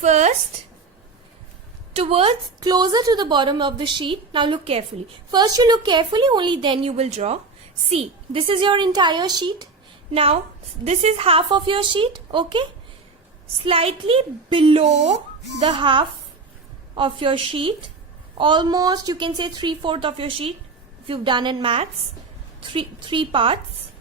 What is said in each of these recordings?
First, towards closer to the bottom of the sheet. Now look carefully. First you look carefully, only then you will draw. See, this is your entire sheet. Now this is half of your sheet, okay? Slightly below the half of your sheet, almost you can say 3/4 of your sheet if you've done in maths, three parts.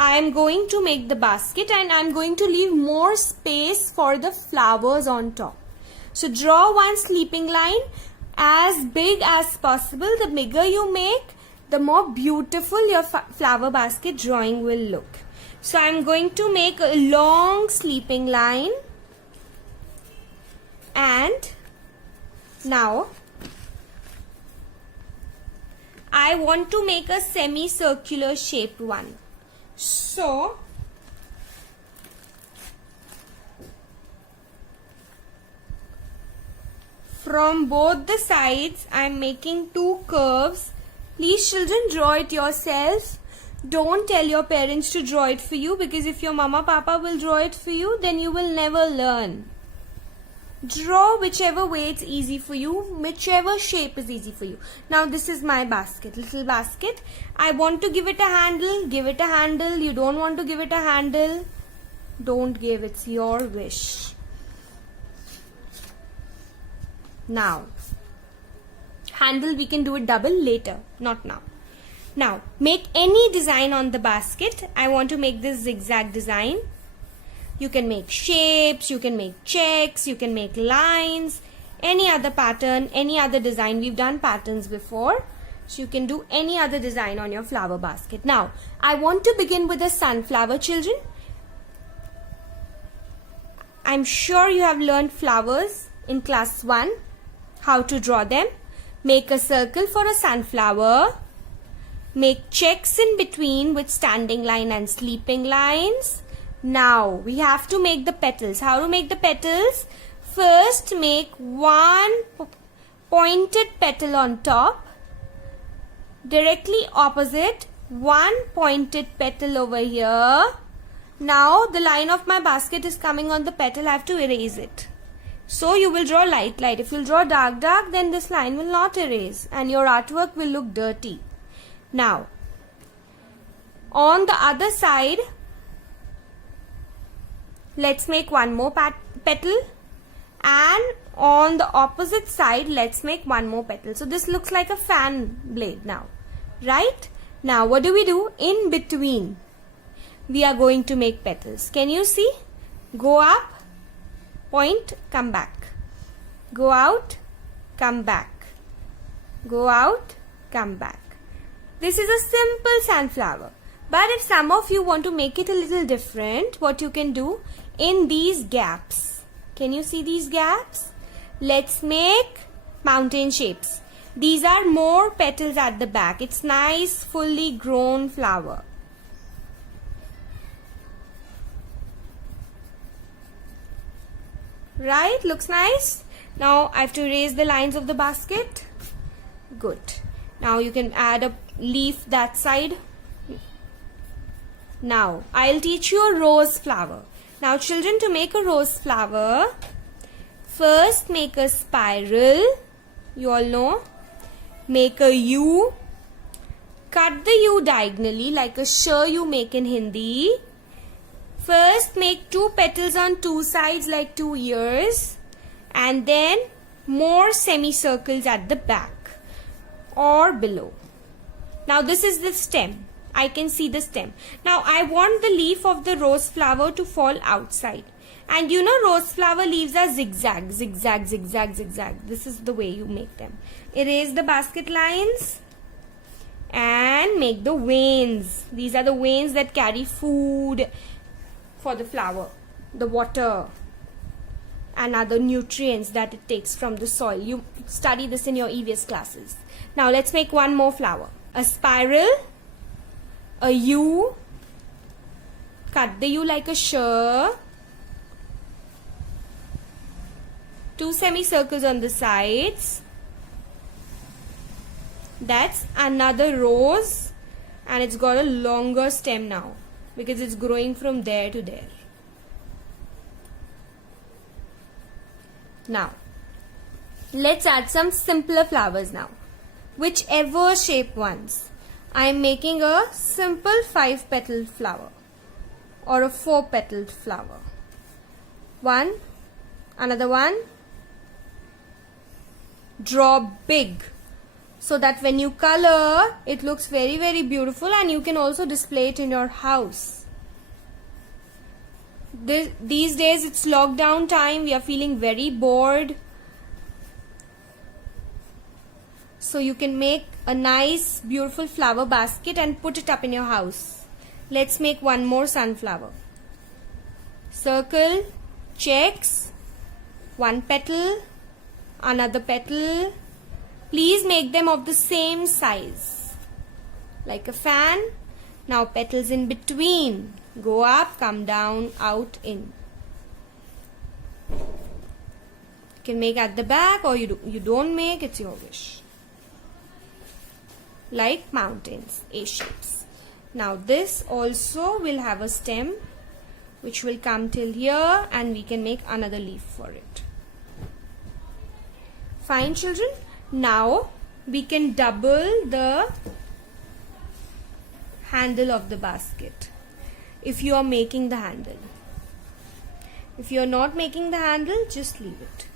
I am going to make the basket and I am going to leave more space for the flowers on top. So draw one sleeping line as big as possible. The bigger you make, the more beautiful your flower basket drawing will look. So I am going to make a long sleeping line, and now I want to make a semicircular shaped one. So from both the sides I am making 2 curves. Please children, draw it yourself. Don't tell your parents to draw it for you, because if your mama papa will draw it for you, then you will never learn. Draw whichever way it's easy for you, whichever shape is easy for you. Now this is my basket, little basket. I want to give it a handle, give it a handle. You don't want to give it a handle, don't give, it's your wish. Now, handle we can do it double later, not now. Now, make any design on the basket. I want to make this zigzag design. You can make shapes, you can make checks, you can make lines, any other pattern, any other design. We've done patterns before. So you can do any other design on your flower basket. Now, I want to begin with a sunflower, children. I'm sure you have learned flowers in class 1, how to draw them. Make a circle for a sunflower. Make checks in between with standing line and sleeping lines. Now we have to make the petals. How to make the petals? First make one pointed petal on top. Directly opposite, one pointed petal over here. Now the line of my basket is coming on the petal. I have to erase it. So you will draw light. If you draw dark, then this line will not erase and your artwork will look dirty. Now, on the other side, let's make one more petal, and on the opposite side, let's make one more petal. So this looks like a fan blade now, right? Now what do? In between, we are going to make petals. Can you see? Go up, point, come back. Go out, come back. Go out, come back. This is a simple sunflower. But if some of you want to make it a little different, what you can do, in these gaps, can you see these gaps? Let's make mountain shapes. These are more petals at the back. It's nice, fully grown flower. Right? Looks nice. Now I have to erase the lines of the basket. Good. Now you can add a leaf that side. Now I'll teach you a rose flower. Now children, to make a rose flower, first make a spiral. You all know. Make a U. Cut the U diagonally like a sh you make in Hindi. First make 2 petals on 2 sides like 2 ears, and then more semicircles at the back or below. Now this is the stem. I can see the stem. Now I want the leaf of the rose flower to fall outside. And you know rose flower leaves are zigzag, zigzag, zigzag, zigzag. This is the way you make them. Erase the basket lines and make the veins. These are the veins that carry food for the flower, the water and other nutrients that it takes from the soil. You study this in your EVS classes. Now let's make one more flower. A spiral, a U, cut the U like a sh, 2 semicircles on the sides. That's another rose, and it's got a longer stem now. because it's growing from there to there. Now, let's add some simpler flowers now. Whichever shape ones. I am making a simple 5-petaled flower or a 4-petaled flower. One, another one. Draw big so that when you color, it looks very, very beautiful, and you can also display it in your house. These days it's lockdown time, we are feeling very bored. So you can make a nice beautiful flower basket and put it up in your house. Let's make one more sunflower. Circle, checks, 1 petal, another petal. Please make them of the same size, like a fan. Now petals in between. Go up, come down, out, in. You can make at the back, or you don't make, it's your wish. Like mountains, A shapes. Now this also will have a stem which will come till here, and we can make another leaf for it. Fine, children. Now we can double the handle of the basket if you are making the handle. If you are not making the handle, just leave it.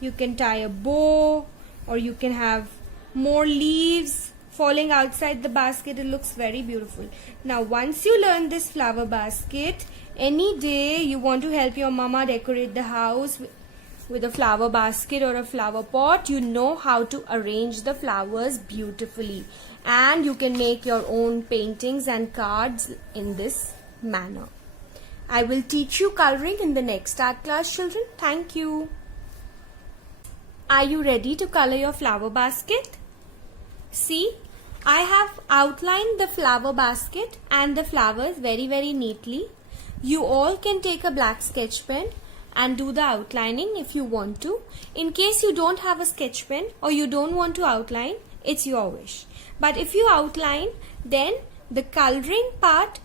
You can tie a bow, or you can have more leaves falling outside the basket. It looks very beautiful. Now once you learn this flower basket, any day you want to help your mama decorate the house with a flower basket or a flower pot, you know how to arrange the flowers beautifully, and you can make your own paintings and cards in this manner. I will teach you coloring in the next art class, children. Thank you. Are you ready to color your flower basket? See, I have outlined the flower basket and the flowers very, very neatly. You all can take a black sketch pen and do the outlining if you want to. In case you don't have a sketch pen or you don't want to outline, it's your wish. But if you outline, then the coloring part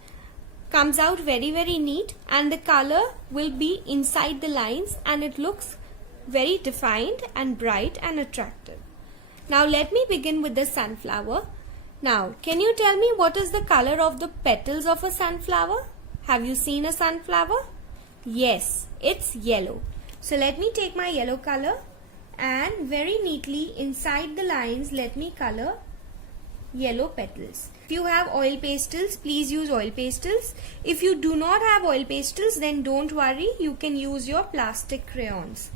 comes out very, very neat, and the color will be inside the lines, and it looks very defined and bright and attractive. Now let me begin with the sunflower. Now, can you tell me what is the color of the petals of a sunflower? Have you seen a sunflower? Yes, it's yellow. So let me take my yellow color and very neatly inside the lines let me color yellow petals. If you have oil pastels, please use oil pastels. If you do not have oil pastels, then don't worry, you can use your plastic crayons.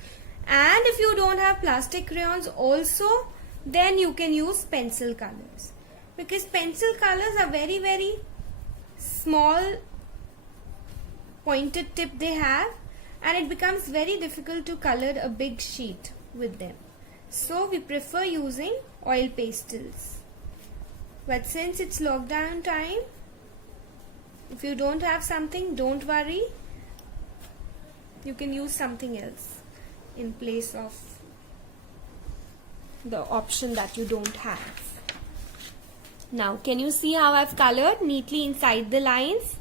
And if you don't have plastic crayons also, then you can use pencil colors. Because pencil colors are very, very small pointed tip they have, and it becomes very difficult to color a big sheet with them. So we prefer using oil pastels. But since it's lockdown time, if you don't have something, don't worry. You can use something else in place of the option that you don't have. Now, can you see how I've colored neatly inside the lines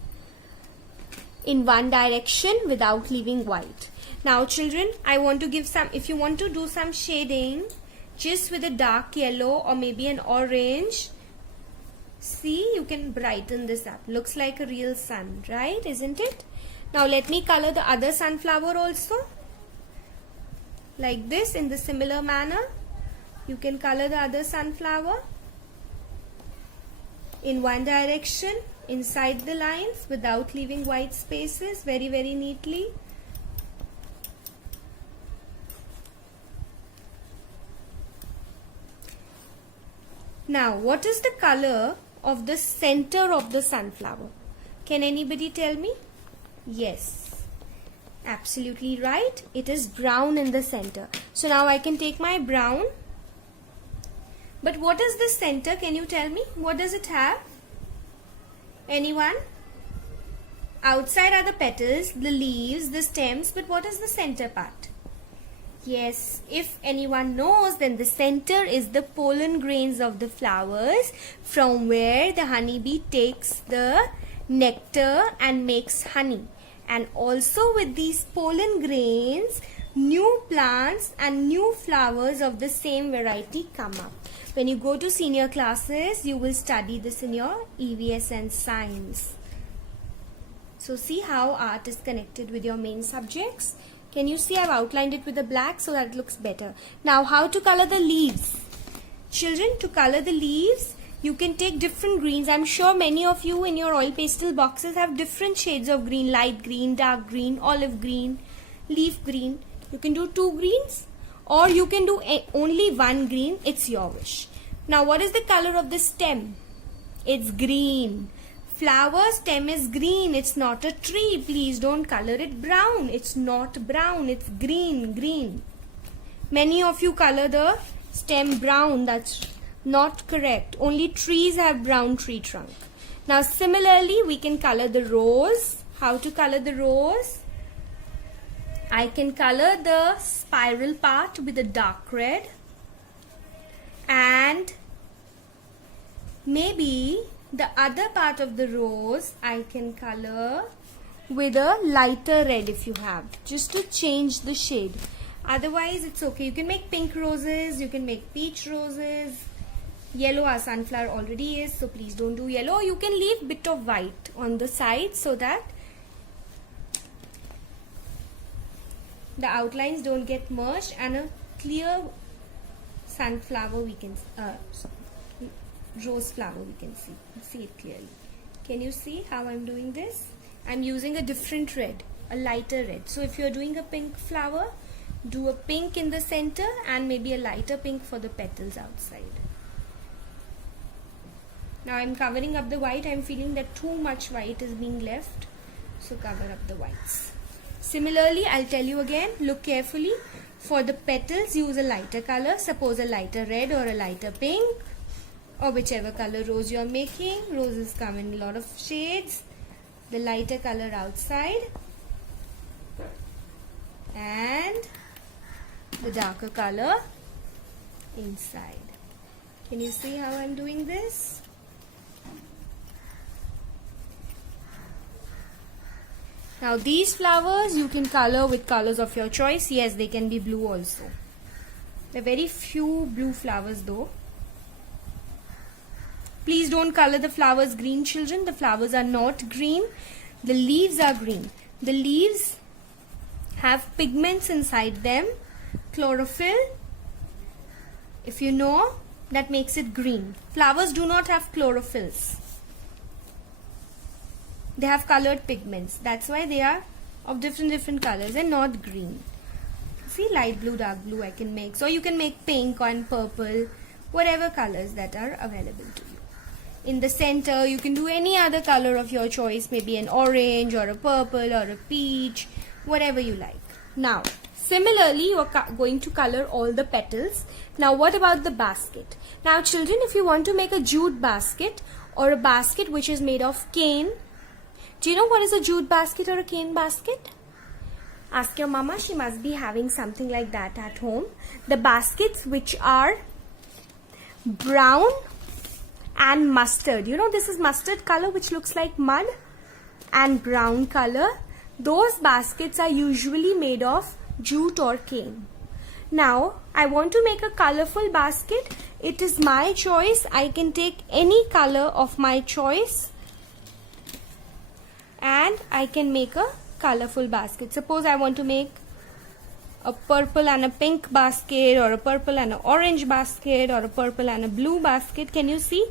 in one direction without leaving white? Now, children, I want to give some, if you want to do some shading just with a dark yellow or maybe an orange, see, you can brighten this up. Looks like a real sun, right? Isn't it? Now, let me color the other sunflower also. Like this, in the similar manner. You can color the other sunflower in one direction inside the lines without leaving white spaces, very, very neatly. Now, what is the color of the center of the sunflower? Can anybody tell me? Yes, absolutely right. It is brown in the center. So now I can take my brown. But what is the center? Can you tell me? What does it have? Anyone? Outside are the petals, the leaves, the stems, but what is the center part? Yes, if anyone knows, then the center is the pollen grains of the flowers, from where the honeybee takes the nectar and makes honey. And also with these pollen grains, new plants and new flowers of the same variety come up. When you go to senior classes, you will study this in your EVS and science. So see how art is connected with your main subjects. Can you see I've outlined it with a black so that it looks better. Now how to color the leaves. Children, to color the leaves, you can take different greens. I'm sure many of you in your oil pastel boxes have different shades of green, light green, dark green, olive green, leaf green. You can do 2 greens or you can do only 1 green. It's your wish. Now what is the color of the stem? It's green. Flower stem is green. It's not a tree. Please don't color it brown. It's not brown. It's green. Many of you color the stem brown. That's not correct. Only trees have brown tree trunk. Now similarly, we can color the rose. How to color the rose? I can color the spiral part with a dark red, and maybe the other part of the rose I can color with a lighter red if you have, just to change the shade. Otherwise it's okay. You can make pink roses, you can make peach roses. Yellow our sunflower already is, so please don't do yellow. You can leave bit of white on the side so that the outlines don't get merged, and a clear sunflower we can rose flower we can see it clearly. Can you see how I'm doing this? I'm using a different red, a lighter red. So if you're doing a pink flower, do a pink in the center and maybe a lighter pink for the petals outside. Now I'm covering up the white. I'm feeling that too much white is being left, so cover up the whites. Similarly, I'll tell you again, look carefully. For the petals, use a lighter color. Suppose a lighter red or a lighter pink, or whichever color rose you are making. Roses come in a lot of shades. The lighter color outside and the darker color inside. Can you see how I'm doing this? Now these flowers you can color with colors of your choice. Yes, they can be blue also. There are very few blue flowers though. Please don't color the flowers green, children. The flowers are not green. The leaves are green. The leaves have pigments inside them. Chlorophyll, if you know, that makes it green. Flowers do not have chlorophylls. They have colored pigments. That's why they are of different colors and not green. See, light blue, dark blue I can make. So you can make pink and purple, whatever colors that are available to you. In the center, you can do any other color of your choice, maybe an orange or a purple or a peach, whatever you like. Now, similarly, you are going to color all the petals. Now, what about the basket? Now, children, if you want to make a jute basket or a basket which is made of cane, do you know what is a jute basket or a cane basket? Ask your mama, she must be having something like that at home. The baskets which are brown and mustard. You know, this is mustard color which looks like mud, and brown color. Those baskets are usually made of jute or cane. Now, I want to make a colorful basket. It is my choice. I can take any color of my choice and I can make a colorful basket. Suppose I want to make a purple and a pink basket, or a purple and an orange basket, or a purple and a blue basket. Can you see?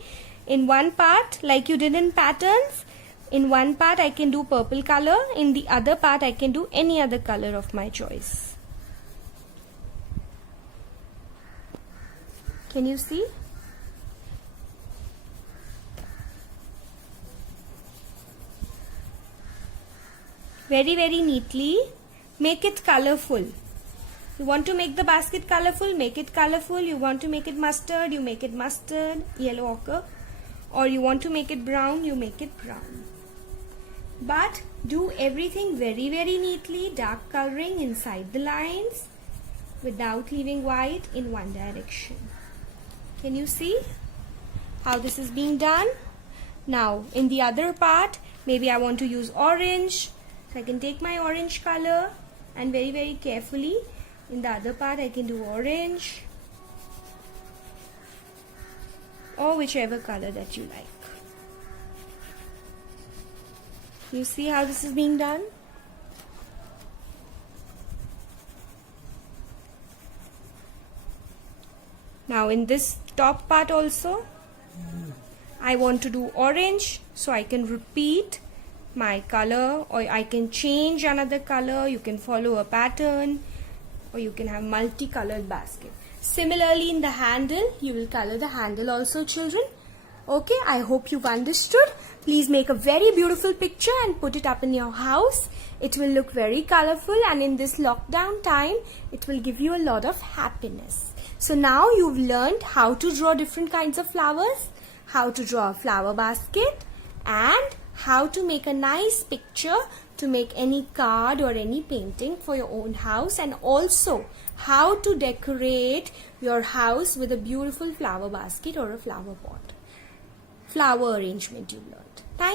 In one part, like you did in patterns, in one part I can do purple color, in the other part I can do any other color of my choice. Can you see? Very neatly. Make it colorful. You want to make the basket colorful, make it colorful. You want to make it mustard, you make it mustard, yellow ochre. Or you want to make it brown, you make it brown. But do everything very neatly, dark coloring inside the lines without leaving white in one direction. Can you see how this is being done? Now in the other part, maybe I want to use orange, so I can take my orange color and very carefully in the other part I can do orange or whichever color that you like. You see how this is being done? Now in this top part also I want to do orange, so I can repeat my color or I can change another color. You can follow a pattern or you can have multicolored basket. Similarly in the handle, you will color the handle also, children. Okay, I hope you've understood. Please make a very beautiful picture and put it up in your house. It will look very colorful, and in this lockdown time, it will give you a lot of happiness. So now you've learned how to draw different kinds of flowers, how to draw a flower basket, and how to make a nice picture to make any card or any painting for your own house, and also how to decorate your house with a beautiful flower basket or a flower pot. Flower arrangement you learned. Thank you.